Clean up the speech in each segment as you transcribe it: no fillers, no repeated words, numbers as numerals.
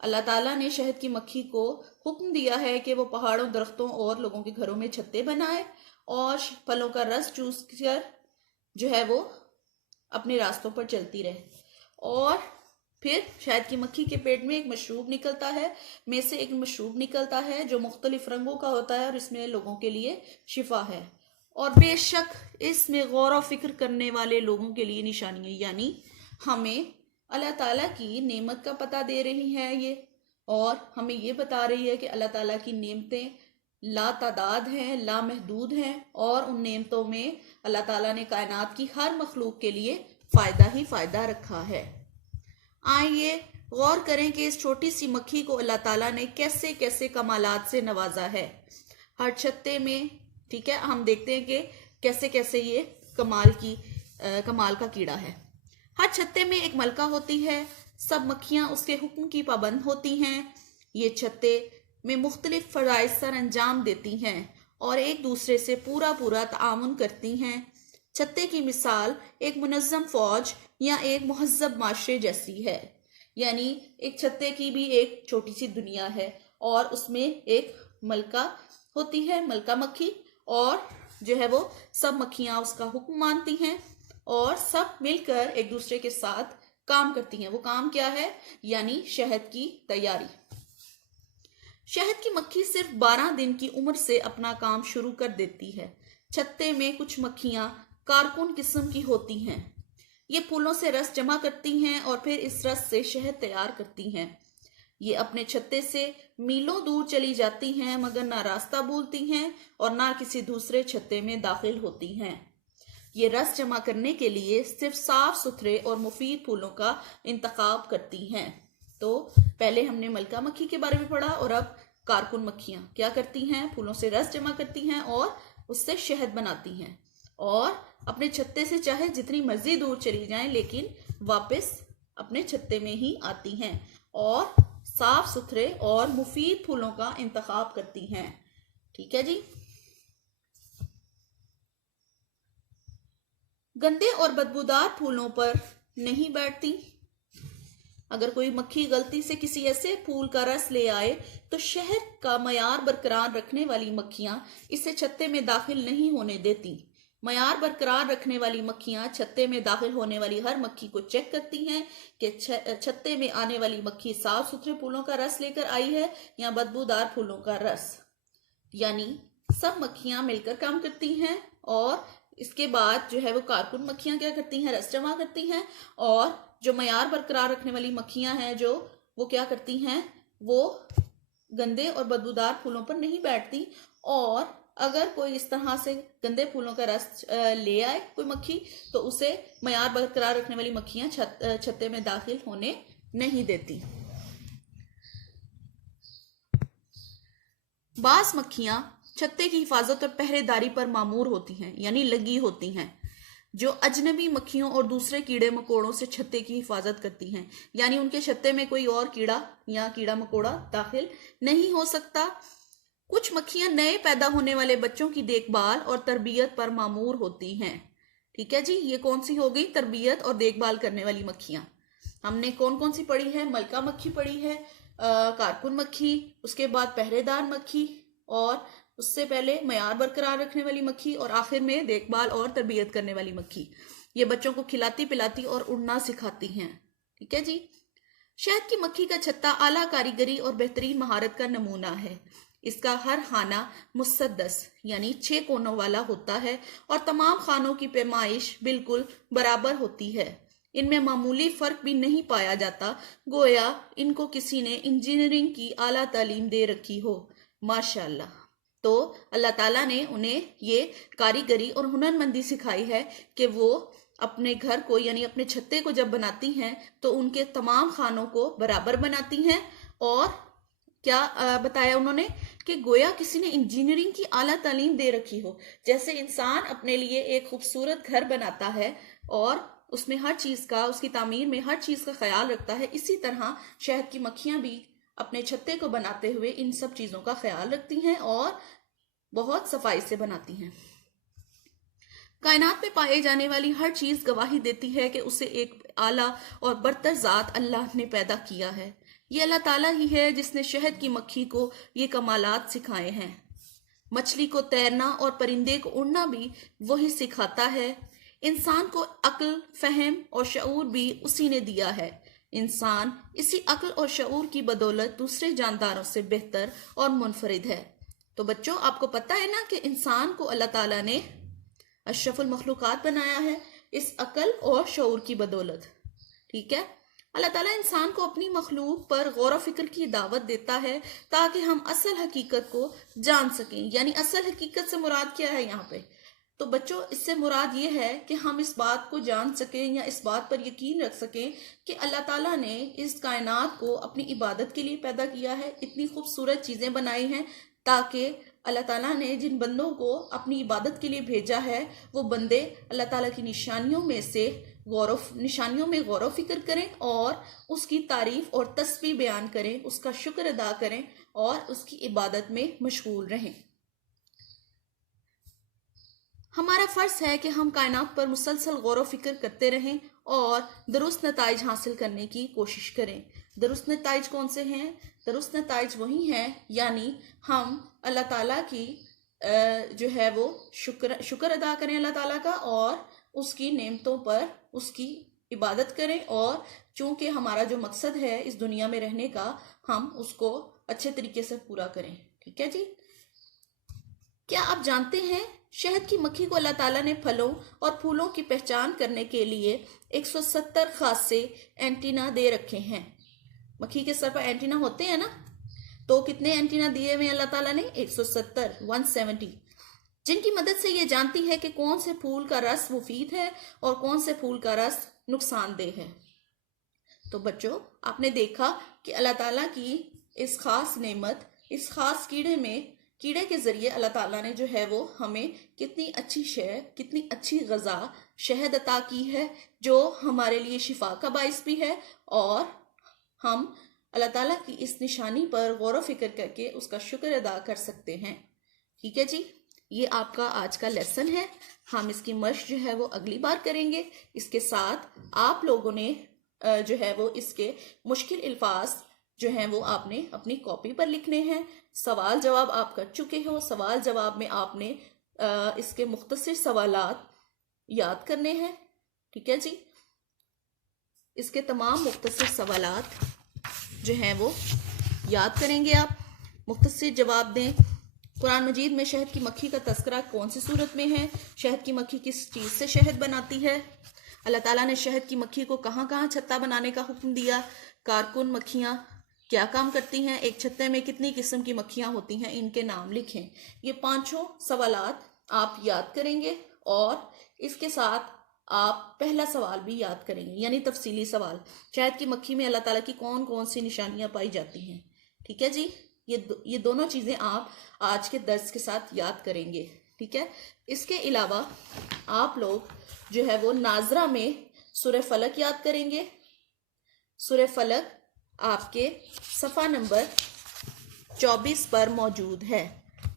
اللہ تعالیٰ نے شہد کی مکھی کو حکم دیا ہے کہ وہ پہاڑوں، درختوں اور لوگوں کے گھروں میں چھتے بنائے اور پھلوں کا رس چوس کر جو ہے وہ اپنے راستوں پر چلتی رہے. اور پھر شہد کی مکھی کے پیٹ میں ایک مشروب نکلتا ہے، میں سے ایک مشروب نکلتا ہے جو مختلف رنگوں کا ہوتا ہے اور اس میں لوگوں کے لیے شفا ہے. اور بے شک اس میں غور و فکر کرنے والے لوگوں کے لیے نشانی ہے. یعنی ہمیں اللہ تعالیٰ کی نعمت کا پتہ دے رہی ہے یہ، اور ہمیں یہ بتا رہی ہے کہ اللہ تعالیٰ کی نعمتیں لا تعداد ہیں، لا محدود ہیں، اور ان نعمتوں میں اللہ تعالیٰ نے کائنات کی ہر مخلوق کے لیے فائدہ ہی فائدہ رکھا ہے. آئیے غور کریں کہ اس چھوٹی سی مکھی کو اللہ تعالیٰ نے کیسے کیسے کمالات سے نوازا ہے. ہر چھتے میں، ٹھیک ہے، ہم دیکھتے ہیں کہ کیسے کیسے یہ کمال کا کیڑا ہے. ہر چھتے میں ایک ملکہ ہوتی ہے، سب مکھیاں اس کے حکم کی پابند ہوتی ہیں. یہ چھتے میں مختلف فرائض سر انجام دیتی ہیں اور ایک دوسرے سے پورا تعاون کرتی ہیں. چھتے کی مثال ایک منظم فوج یا ایک مہذب معاشرے جیسی ہے. یعنی ایک چھتے کی بھی ایک چھوٹی سی دنیا ہے اور اس میں ایک ملکہ ہوتی ہے، ملکہ مکھی، اور جو ہے وہ سب مکھیاں اس کا حکم مانتی ہیں اور سب مل کر ایک دوسرے کے ساتھ کام کرتی ہیں. وہ کام کیا ہے؟ یعنی شہد کی تیاری. شہد کی مکھی صرف 12 دن کی عمر سے اپنا کام شروع کر دیتی ہے. چھتے میں کچھ مکھیاں کارکن قسم کی ہوتی ہیں. یہ پھولوں سے رس جمع کرتی ہیں اور پھر اس رس سے شہد تیار کرتی ہیں. یہ اپنے چھتے سے میلوں دور چلی جاتی ہیں مگر نہ راستہ بھولتی ہیں اور نہ کسی دوسرے چھتے میں داخل ہوتی ہیں. یہ رس جمع کرنے کے لیے صرف صاف ستھرے اور مفید پھولوں کا انتخاب کرتی ہیں. تو پہلے ہم نے ملکہ مکھی کے بارے میں پڑھا، اور اب کارکن مکھیاں کیا کرتی ہیں؟ پھولوں سے رس جمع کرتی ہیں اور اس سے شہد بناتی ہیں، اور اپنے چھتے سے چاہے جتنی مرضی دور چلی جائیں لیکن واپس اپنے چھتے میں ہی آتی ہیں اور صاف ستھرے اور مفید پھولوں کا انتخاب کرتی ہیں. ٹھیک ہے جی. گندے اور بدبودار پھولوں پر نہیں بیٹھتی. اگر کوئی مکھی غلطی سے کسی ایسے پھول کا رس لے آئے تو شہد کا معیار برقرار رکھنے والی مکھیاں اسے چھتے میں داخل نہیں ہونے دیتی. معیار برقرار رکھنے والی مکھیاں چھتے میں داخل ہونے والی ہر مکھی کو چیک کرتی ہیں کہ چھتے میں آنے والی مکھی صاف ستھرے پھولوں کا رس لے کر آئی ہے یا بدبودار پھولوں کا رس. یعنی سب مکھیاں مل کر کام کرتی ہیں، اور اس کے بعد جو ہے وہ کارکن مکھیاں کیا کرتی ہیں؟ رس جمع کرتی ہیں. اور جو معیار برقرار رکھنے والی مکھیاں ہیں وہ کیا کرتی ہیں؟ وہ گندے اور بدبودار پھولوں پر نہیں بیٹھتی. اور اگر کوئی اس طرح سے گندے پھولوں کا رس لے آئے کوئی مکھی تو اسے معیار برقرار رکھنے والی مکھیاں چھتے میں داخل ہونے نہیں دیتی. بعض مکھیاں چھتے کی حفاظت اور پہرے داری پر مامور ہوتی ہیں، یعنی لگی ہوتی ہیں، جو اجنبی مکھیوں اور دوسرے کیڑے مکوڑوں سے چھتے کی حفاظت کرتی ہیں. یعنی ان کے چھتے میں کوئی اور کیڑا یا کیڑا مکوڑا داخل نہیں ہو سکتا. کچھ مکھیاں نئے پیدا ہونے والے بچوں کی دیکھ بھال اور تربیت پر مامور ہوتی ہیں. ٹھیک ہے جی. یہ کون سی ہو گئی؟ تربیت اور دیکھ بھال کرنے والی مکھیاں. ہم نے کون سی پڑھی ہے؟ ملکہ مکھی پڑھی ہے، کارکن مکھی، اس کے بعد پہرے دار مکھی، اور اس سے پہلے معیار برقرار رکھنے والی مکھی، اور آخر میں دیکھ بھال اور تربیت کرنے والی مکھی. یہ بچوں کو کھلاتی پلاتی اور اڑنا سکھاتی ہیں. ٹھیک ہے جی. شہد کی مکھی کا چھتا اعلیٰ کاریگری اور بہترین مہارت کا نمونہ ہے. اس کا ہر خانہ مسدس یعنی 6 کونوں والا ہوتا ہے اور تمام خانوں کی پیمائش بالکل برابر ہوتی ہے. ان میں معمولی فرق بھی نہیں پایا جاتا، گویا ان کو کسی نے انجینئرنگ کی اعلیٰ تعلیم دے رکھی ہو. ماشاءاللہ. تو اللہ تعالیٰ نے انہیں یہ کاریگری اور ہنرمندی سکھائی ہے کہ وہ اپنے گھر کو یعنی اپنے چھتے کو جب بناتی ہیں تو ان کے تمام خانوں کو برابر بناتی ہیں. اور کیا بتایا انہوں نے؟ کہ گویا کسی نے انجینئرنگ کی اعلیٰ تعلیم دے رکھی ہو. جیسے انسان اپنے لیے ایک خوبصورت گھر بناتا ہے اور اس میں ہر چیز کا، اس کی تعمیر میں ہر چیز کا خیال رکھتا ہے، اسی طرح شہد کی مکھیاں بھی اپنے چھتے کو بناتے ہوئے ان سب چیزوں کا خیال رکھتی ہیں اور بہت صفائی سے بناتی ہیں. کائنات میں پائے جانے والی ہر چیز گواہی دیتی ہے کہ اسے ایک اعلیٰ اور برتر ذات اللہ نے پیدا کیا ہے. یہ اللہ تعالیٰ ہی ہے جس نے شہد کی مکھی کو یہ کمالات سکھائے ہیں۔ مچھلی کو تیرنا اور پرندے کو اڑنا بھی وہی سکھاتا ہے۔ انسان کو عقل، فہم اور شعور بھی اسی نے دیا ہے۔ انسان اسی عقل اور شعور کی بدولت دوسرے جانداروں سے بہتر اور منفرد ہے۔ تو بچوں، آپ کو پتہ ہے نا کہ انسان کو اللہ تعالیٰ نے اشرف المخلوقات بنایا ہے اس عقل اور شعور کی بدولت، ٹھیک ہے؟ اللہ تعالیٰ انسان کو اپنی مخلوق پر غور و فکر کی دعوت دیتا ہے تاکہ ہم اصل حقیقت کو جان سکیں۔ یعنی اصل حقیقت سے مراد کیا ہے یہاں پہ؟ تو بچوں، اس سے مراد یہ ہے کہ ہم اس بات کو جان سکیں یا اس بات پر یقین رکھ سکیں کہ اللہ تعالیٰ نے اس کائنات کو اپنی عبادت کے لیے پیدا کیا ہے، اتنی خوبصورت چیزیں بنائی ہیں تاکہ اللہ تعالیٰ نے جن بندوں کو اپنی عبادت کے لیے بھیجا ہے وہ بندے اللہ تعالیٰ کی نشانیوں میں غور و فکر کریں اور اس کی تعریف اور تسبیح بیان کریں، اس کا شکر ادا کریں اور اس کی عبادت میں مشغول رہیں۔ ہمارا فرض ہے کہ ہم کائنات پر مسلسل غور و فکر کرتے رہیں اور درست نتائج حاصل کرنے کی کوشش کریں۔ درست نتائج کون سے ہیں؟ درست نتائج وہی ہیں، یعنی ہم اللہ تعالیٰ کی جو ہے وہ شکر ادا کریں اللہ تعالیٰ کا، اور اس کی نعمتوں پر اس کی عبادت کریں، اور چونکہ ہمارا جو مقصد ہے اس دنیا میں رہنے کا، ہم اس کو اچھے طریقے سے پورا کریں، ٹھیک ہے جی؟ کیا آپ جانتے ہیں شہد کی مکھی کو اللہ تعالیٰ نے پھلوں اور پھولوں کی پہچان کرنے کے لیے 170 خاصے اینٹینا دے رکھے ہیں؟ مکھی کے سر پر اینٹینا ہوتے ہیں نا، تو کتنے اینٹینا دیے ہوئے اللہ تعالیٰ نے؟ 170 جن کی مدد سے یہ جانتی ہے کہ کون سے پھول کا رس مفید ہے اور کون سے پھول کا رس نقصان دہ ہے۔ تو بچوں، آپ نے دیکھا کہ اللہ تعالیٰ کی اس خاص نعمت، اس خاص کیڑے کے ذریعے اللہ تعالیٰ نے جو ہے وہ ہمیں کتنی اچھی کتنی اچھی غذا شہد عطا کی ہے، جو ہمارے لیے شفا کا باعث بھی ہے، اور ہم اللہ تعالیٰ کی اس نشانی پر غور و فکر کر کے اس کا شکر ادا کر سکتے ہیں، ٹھیک ہے جی؟ یہ آپ کا آج کا لیسن ہے۔ ہم اس کی مشق جو ہے وہ اگلی بار کریں گے۔ اس کے ساتھ آپ لوگوں نے جو ہے وہ اس کے مشکل الفاظ جو ہیں وہ آپ نے اپنی کاپی پر لکھنے ہیں۔ سوال جواب آپ کر چکے ہو، سوال جواب میں آپ نے اس کے مختصر سوالات یاد کرنے ہیں، ٹھیک ہے جی؟ اس کے تمام مختصر سوالات جو ہیں وہ یاد کریں گے، آپ مختصر جواب دیں۔ قرآن مجید میں شہد کی مکھی کا تذکرہ کون سی صورت میں ہے؟ شہد کی مکھی کس چیز سے شہد بناتی ہے؟ اللہ تعالیٰ نے شہد کی مکھی کو کہاں کہاں چھتا بنانے کا حکم دیا؟ کارکن مکھیاں کیا کام کرتی ہیں؟ ایک چھتے میں کتنی قسم کی مکھیاں ہوتی ہیں؟ ان کے نام لکھیں۔ یہ 5 سوالات آپ یاد کریں گے، اور اس کے ساتھ آپ پہلا سوال بھی یاد کریں گے، یعنی تفصیلی سوال، شہد کی مکھی میں اللہ تعالیٰ کی کون کون سی نشانیاں پائی جاتی ہیں، ٹھیک ہے جی؟ یہ دونوں چیزیں آپ آج کے درس کے ساتھ یاد کریں گے، ٹھیک ہے؟ اس کے علاوہ آپ لوگ جو ہے وہ ناظرہ میں سورہ فلق یاد کریں گے۔ سورہ فلق آپ کے صفحہ نمبر 24 پر موجود ہے،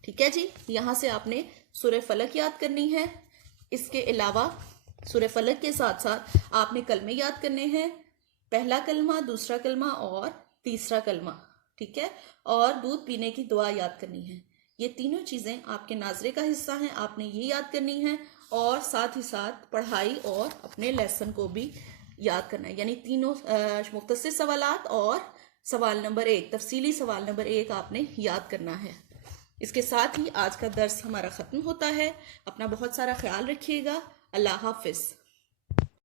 ٹھیک ہے جی؟ یہاں سے آپ نے سورہ فلق یاد کرنی ہے۔ اس کے علاوہ سورہ فلق کے ساتھ ساتھ آپ نے کلمے یاد کرنے ہیں، پہلا کلمہ، دوسرا کلمہ اور تیسرا کلمہ، ٹھیک ہے؟ اور دودھ پینے کی دعا یاد کرنی ہے۔ یہ تینوں چیزیں آپ کے ناظرے کا حصہ ہیں، آپ نے یہ یاد کرنی ہے، اور ساتھ ہی ساتھ پڑھائی اور اپنے لیسن کو بھی یاد کرنا ہے، یعنی تینوں مختصر سوالات اور سوال نمبر 1، تفصیلی سوال نمبر 1 آپ نے یاد کرنا ہے۔ اس کے ساتھ ہی آج کا درس ہمارا ختم ہوتا ہے۔ اپنا بہت سارا خیال رکھیے گا۔ اللہ حافظ۔